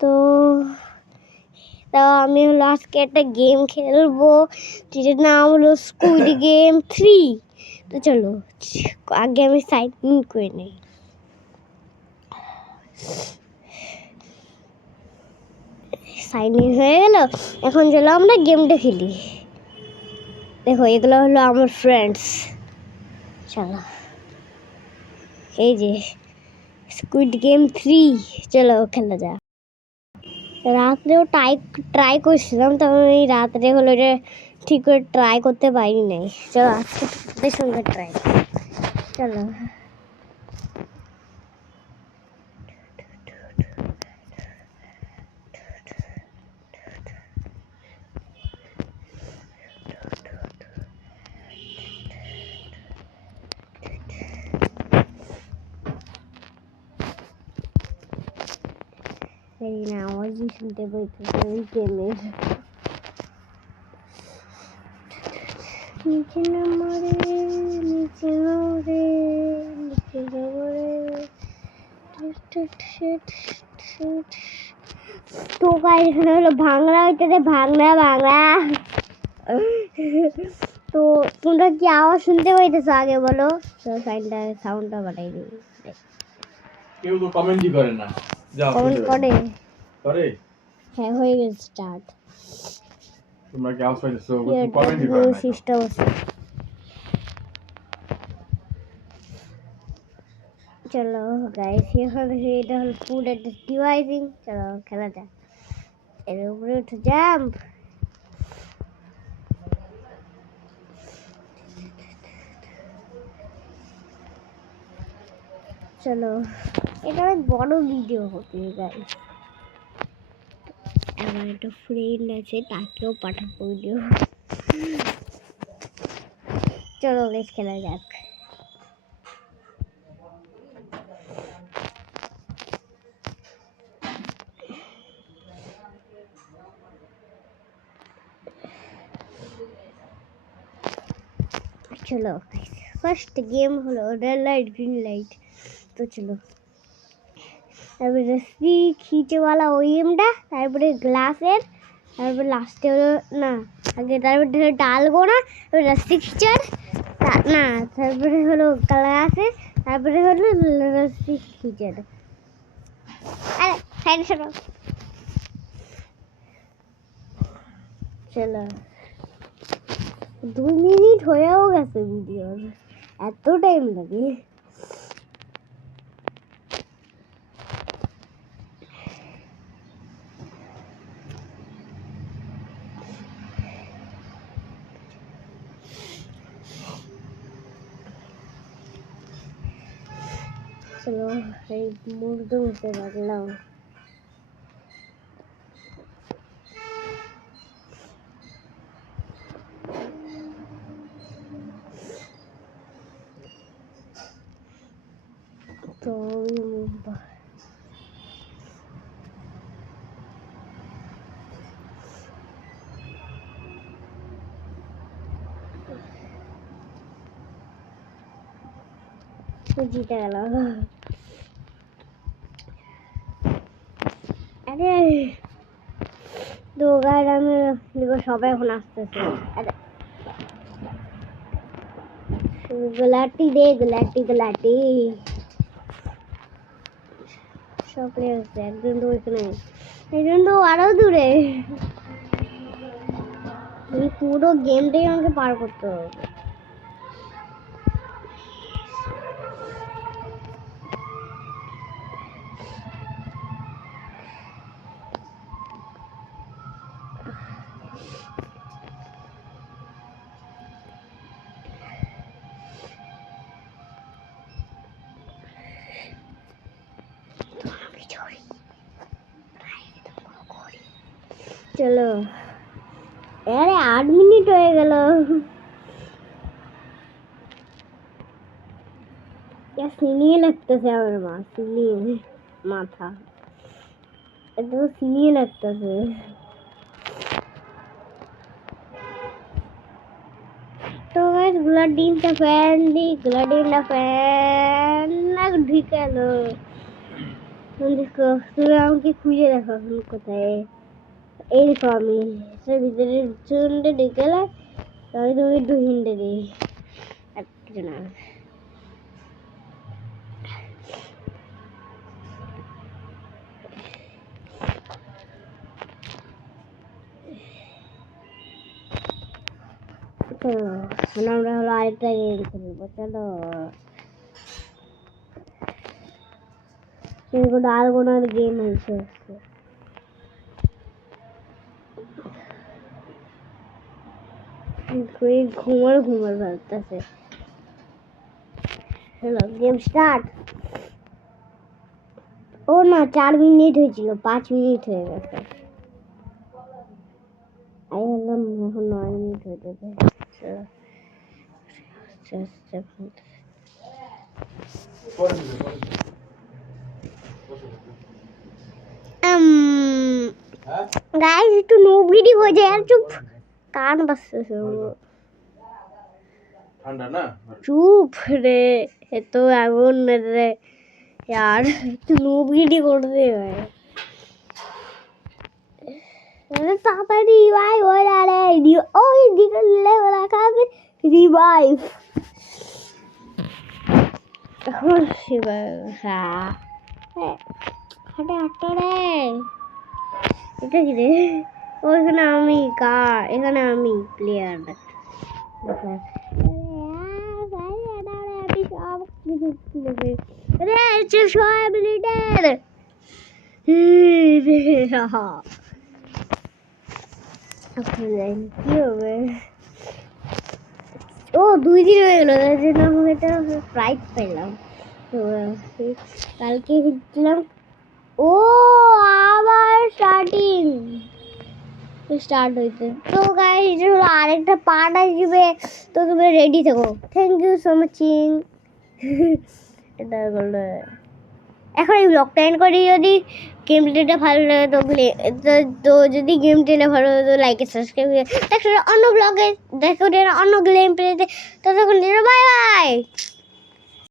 তো আমি হলো আজকে একটা গেম খেলবো, যেটার নাম হলো স্কুইড গেম 3। তো চলো আগে আমি সাইন ইন করে নিই। সাইন ইন হয়ে গেল, এখন চলো আমরা গেমটা খেলি। দেখো এগুলো হলো আমার ফ্রেন্ডস। চলো এই যে স্কুইড গেম 3, চলো খেলা যাক। রাত্রেও ট্রাই করছিলাম, তবে এই রাত্রে হলো যে ঠিক করে ট্রাই করতে পারি নাই। চলো আজকে তোমাদের সঙ্গে ট্রাই, চলো। এই না আওয়াজই শুনতে পাইতেছে ওই গেমের। নিচে নামরে নিচে নামরে নিচে নামরে। তো গাইস এখানে হলো ভাঙড়া হইতেছে, ভাঙড়া ভাঙড়া। তো তোমরা কি আওয়াজ শুনতে পাইতেছো আগে বলো তো, সাউন্ডটা বাড়াই দিই। কেউ তো কমেন্টই করে না। যাও কমেন্ট করে হ্যাঁ হয়ে গেছে স্টার্ট। তোমরা কি আওয়াজ পাইতেছো? কমেন্টই করে না। সিস্টেম আছে। চলো গাইস এটা হলো ফুড অ্যাড্রেস ডিভাইসিং। চলো খেলা যাক। এর উপরে উঠে জাম্প। চলো এটা অনেক বড় ভিডিও হবে গাইস। আমার একটা ফ্রেন্ড আছে, তাকেও পাঠাবো ভিডিও। চলো গাইস খেলা যাক। চলো ফার্স্ট গেম হলো রেড লাইট গ্রিন লাইট। তো চলো তারপরে রশ্মি খিচেওয়ালা ওই গেমটা, তারপরে গ্লাসের, তারপরে লাস্টে হলো না আগে তারপরে ডালগো না, তারপরে রশ্মি খিচার না, তারপরে হলো গ্লাসের, তারপরে হলো রশ্মি খিচার। আরে সাইড সরো। চলো 2 মিনিট হয়েও গেছে ভিডিওর, এত টাইম লাগে? চলো এই মুড়তে উঠতে লাগলাম। তো জিতে গেল। আরে দোকান আমি দেখো সবাই এখন আসতেছে। আরে গোলাটি দে, গোলাটি গোলাটি। সব প্লেয়ার আছে, একজন তো ওইখানে, একজন তো আরো দূরে। এই পুরো গেমটাই আমাকে পার করতে হবে। চলো আরে 8 মিনিট হয়ে গেল। সিনিয়ে লাগতেছে আমার মা, সিনিয়ে মাথা এত সিনিয়ে লাগতেছে। তো গাইস গ্লাডিনটা ফ্যান দি, গ্লাডিনটা ফ্যান না ঢুকে গেল। দেখো তুমি আমাকে খুঁজে দেখো এখন কোথায়। এই দেখো আমি এর ভিতরে চুনটে ঢেকেলে আমি তুমি একটু হিন্টে দিই আর কিছু না। তো এখন আমরা হলো আরেকটা গেম খেলবো, চলো। কোনো আর কোনো গেম হয়েছে ঘুমার ভাবতেছে। Hello, game start. ও না, 4 মিনিট হয়েছিল, 5 মিনিট হয়ে গেছে। আমি ভাবলাম এখন 9 মিনিট হয়ে যাবে। চলো, আস্তে আস্তে गाइस একটু নুবগিরি হয়ে যায় আর চুপ কান বাজতেছে ঠান্ডা না চুপ রে এ তো এমন রে यार একটু নুবগিরি করতে হয় আরে তাড়াতাড়ি রিভাইভ হয়ে যা রে ওই দিকে লেভেল রাখা আছে রিভাইভ এখন রিভাইভ হ্যাঁ হাটে হাটে রে এটা কি রে ওইখানে আমি এখানে আমি প্লেয়ার কি হবে ও 2 দিন হয়ে গেল তার জন্য আমি একটা প্রাইজ পেলাম তো কালকে খেলছিলাম ও আবার স্টার্ট হইতে তো গাইস হলো আরেকটা পার্ট আসবে তো তুমি রেডি থাকো থ্যাংক ইউ সো মাচ এটা বললো এখন এই ব্লগটা এন্ড করি যদি গেম প্লেটা ভালো লাগে তো যদি গেম প্লেটা ভালো লাগে তো লাইক সাবস্ক্রাইব দেখো অন্য ব্লগে দেখো অন্য গেম প্লেতে ততক্ষণ বাই বাই।